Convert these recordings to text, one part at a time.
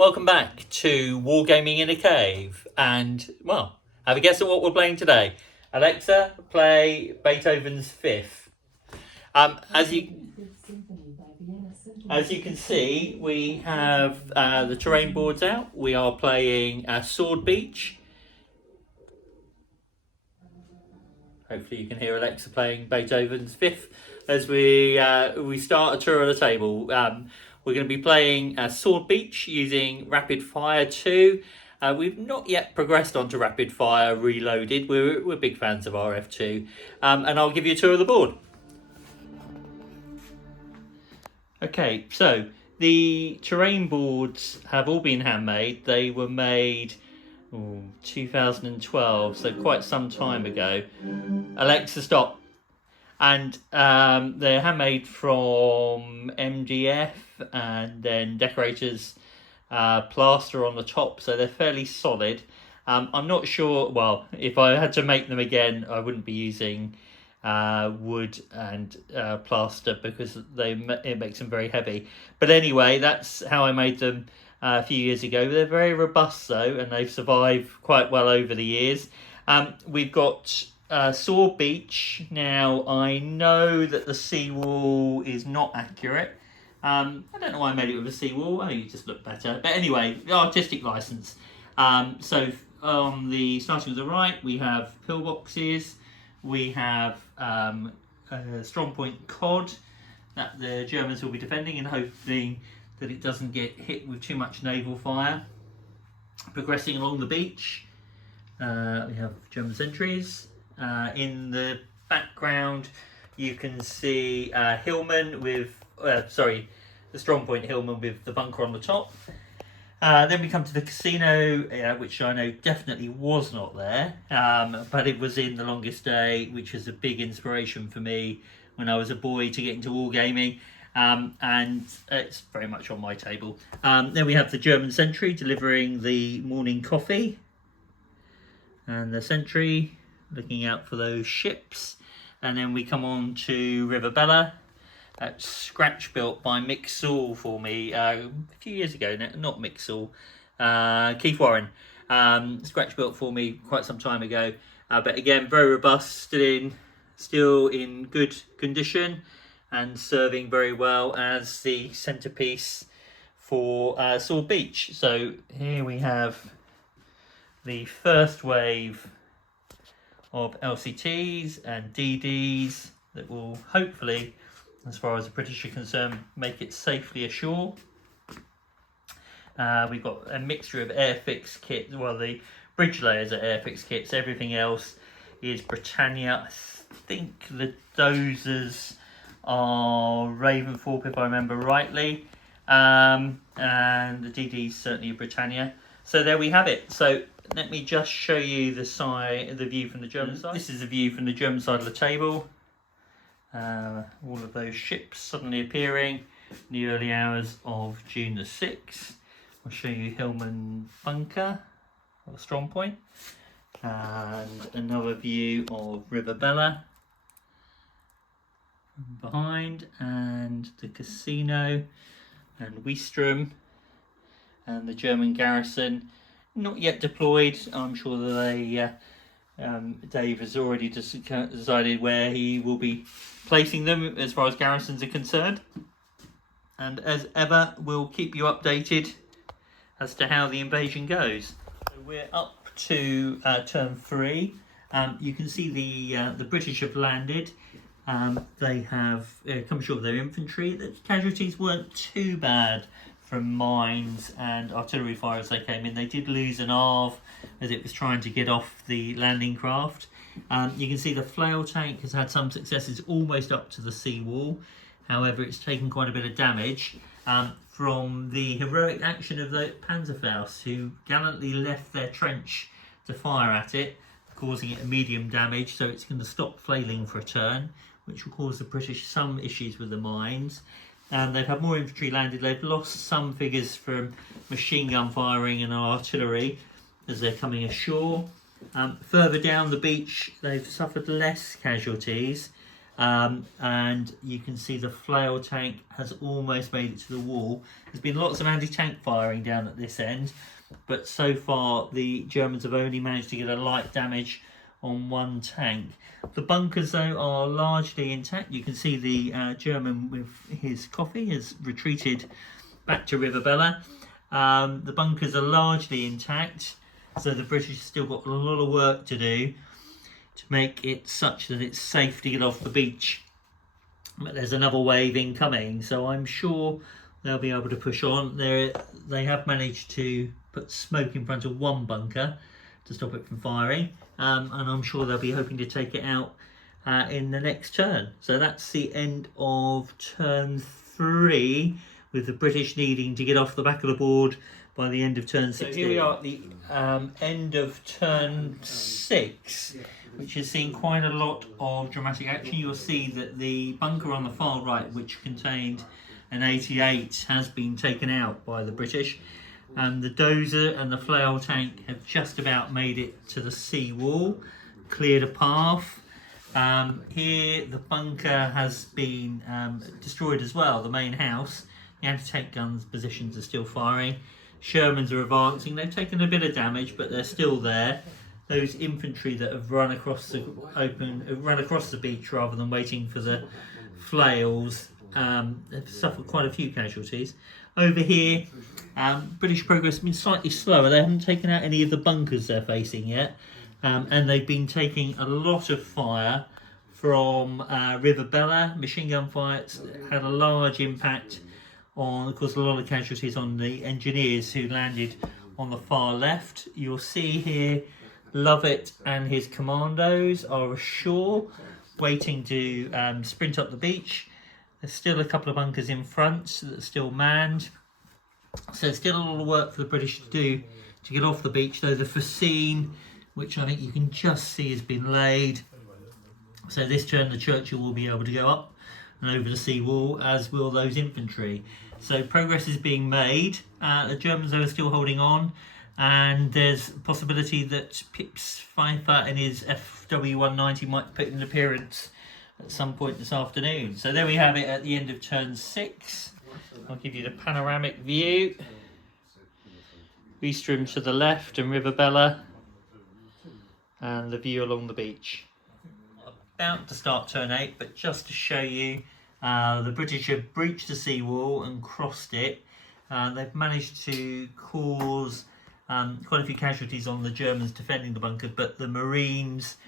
Welcome back to Wargaming in a Cave, and well, have a guess at what we're playing today. Alexa, play Beethoven's Fifth. As you can see, we have the terrain boards out. We are playing Sword Beach. Hopefully, you can hear Alexa playing Beethoven's Fifth as we start a tour of the table. We're going to be playing Sword Beach using Rapid Fire 2. We've not yet progressed onto Rapid Fire Reloaded. We're big fans of RF2. And I'll give you a tour of the board. Okay, so the terrain boards have all been handmade. They were made 2012, so quite some time ago. Alexa, stop. And they're handmade from MDF and then decorators plaster on the top, so they're fairly solid. I'm not sure, well, if I had to make them again, I wouldn't be using wood and plaster because it makes them very heavy. But anyway, that's how I made them a few years ago. They're very robust though, and they've survived quite well over the years. We've got Sword Beach. Now, I know that the seawall is not accurate. I don't know why I made it with a seawall. I think it just looked better. But anyway, artistic license. So on the starting to the right, we have pillboxes. We have a strong point cod that the Germans will be defending and hoping that it doesn't get hit with too much naval fire. Progressing along the beach, we have German sentries. In the background, you can see Hillman with, the strong point Hillman with the bunker on the top. Then we come to the casino, which I know definitely was not there, but it was in The Longest Day, which was a big inspiration for me when I was a boy to get into wargaming, and it's very much on my table. Then we have the German sentry delivering the morning coffee, and the sentry looking out for those ships. And then we come on to River Bella. That's scratch built by Mick Saul for me a few years ago. Not Mick Saul, Keith Warren. Scratch built for me quite some time ago. But again, very robust, still in good condition and serving very well as the centerpiece for Sword Beach. So here we have the first wave of LCTs and DDs that will hopefully, as far as the British are concerned, make it safely ashore. We've got a mixture of Airfix kits. Well, the bridge layers are Airfix kits. Everything else is Britannia. I think the dozers are Raventhorpe, if I remember rightly. And the DDs certainly are Britannia. So there we have it. So let me just show you the view from the German side. This is a view from the German side of the table. All of those ships suddenly appearing in the early hours of June the 6th. I'll show you Hillman Bunker, or Strong Point, and another view of River Bella behind, and the casino, and Weestrom, and the German garrison. Not yet deployed. I'm sure that Dave has already decided where he will be placing them as far as garrisons are concerned. And as ever, we'll keep you updated as to how the invasion goes. So we're up to turn 3. You can see the British have landed. They have come ashore with their infantry. The casualties weren't too bad from mines and artillery fire as they came in. They did lose an ARV as it was trying to get off the landing craft. You can see the flail tank has had some successes almost up to the seawall. However, it's taken quite a bit of damage from the heroic action of the Panzerfaust, who gallantly left their trench to fire at it, causing it a medium damage, so it's going to stop flailing for a turn, which will cause the British some issues with the mines. And they've had more infantry landed. They've lost some figures from machine gun firing and artillery as they're coming ashore. Further down the beach, they've suffered less casualties. and you can see the flail tank has almost made it to the wall. There's been lots of anti-tank firing down at this end, but so far the Germans have only managed to get a light damage on one tank. The bunkers though are largely intact. You can see the German with his coffee has retreated back to Rivabella. The bunkers are largely intact, so the British have still got a lot of work to do to make it such that it's safe to get off the beach. But there's another wave incoming, so I'm sure they'll be able to push on. They have managed to put smoke in front of one bunker to stop it from firing, and I'm sure they'll be hoping to take it out in the next turn. So that's the end of turn 3, with the British needing to get off the back of the board by the end of turn 16. So here we are at the end of turn 6, which has seen quite a lot of dramatic action. You'll see that the bunker on the far right, which contained an 88, has been taken out by the British. And the dozer and the flail tank have just about made it to the sea wall, cleared a path. Here the bunker has been destroyed as well, the main house. The anti-tank guns positions are still firing. Shermans are advancing. They've taken a bit of damage, but they're still there. Those infantry that have run across the beach rather than waiting for the flails have suffered quite a few casualties. Over here, British progress has been slightly slower. They haven't taken out any of the bunkers they're facing yet, and they've been taking a lot of fire from Rivabella. Machine gun fire had a large impact on, of course, a lot of casualties on the engineers who landed on the far left. You'll see here Lovett and his commandos are ashore, waiting to sprint up the beach. There's still a couple of bunkers in front that are still manned. So there's still a lot of work for the British to do to get off the beach, though the fascine, which I think you can just see has been laid. So this turn the Churchill will be able to go up and over the sea wall, as will those infantry. So progress is being made. The Germans are still holding on, and there's a possibility that Pip's Pfeiffer and his FW190 might put in an appearance at some point this afternoon. So there we have it at the end of turn 6. I'll give you the panoramic view. Eastrim to the left and Rivabella, and the view along the beach. About to start turn 8, but just to show you, the British have breached the seawall and crossed it. They've managed to cause quite a few casualties on the Germans defending the bunkers, but the Marines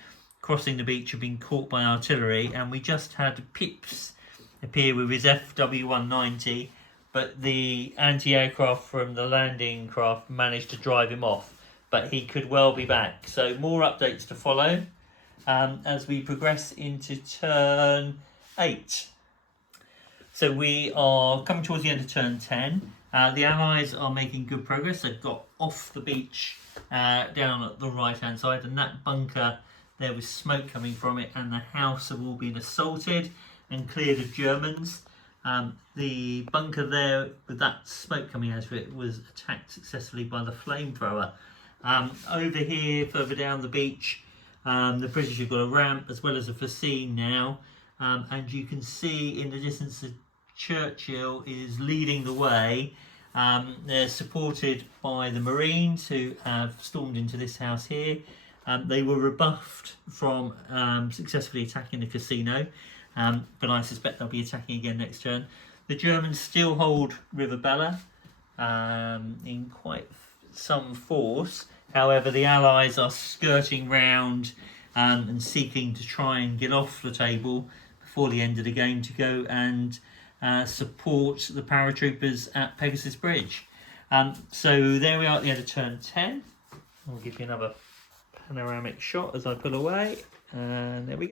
crossing the beach have been caught by artillery, and we just had Pips appear with his FW190, but the anti-aircraft from the landing craft managed to drive him off, but he could well be back. So more updates to follow as we progress into turn 8. So we are coming towards the end of turn 10. The Allies are making good progress. They've got off the beach down at the right hand side, and that bunker, there was smoke coming from it, and the house have all been assaulted and cleared of Germans. The bunker there with that smoke coming out of it was attacked successfully by the flamethrower. Over here, further down the beach, the British have got a ramp as well as a fascine now, and you can see in the distance the Churchill is leading the way. They're supported by the Marines who have stormed into this house here. They were rebuffed from successfully attacking the casino, but I suspect they'll be attacking again next turn. The Germans still hold Rivabella in quite some force. However, the Allies are skirting round and seeking to try and get off the table before the end of the game to go and support the paratroopers at Pegasus Bridge. So there we are at the end of turn 10. I'll give you another panoramic shot as I pull away, and there we go.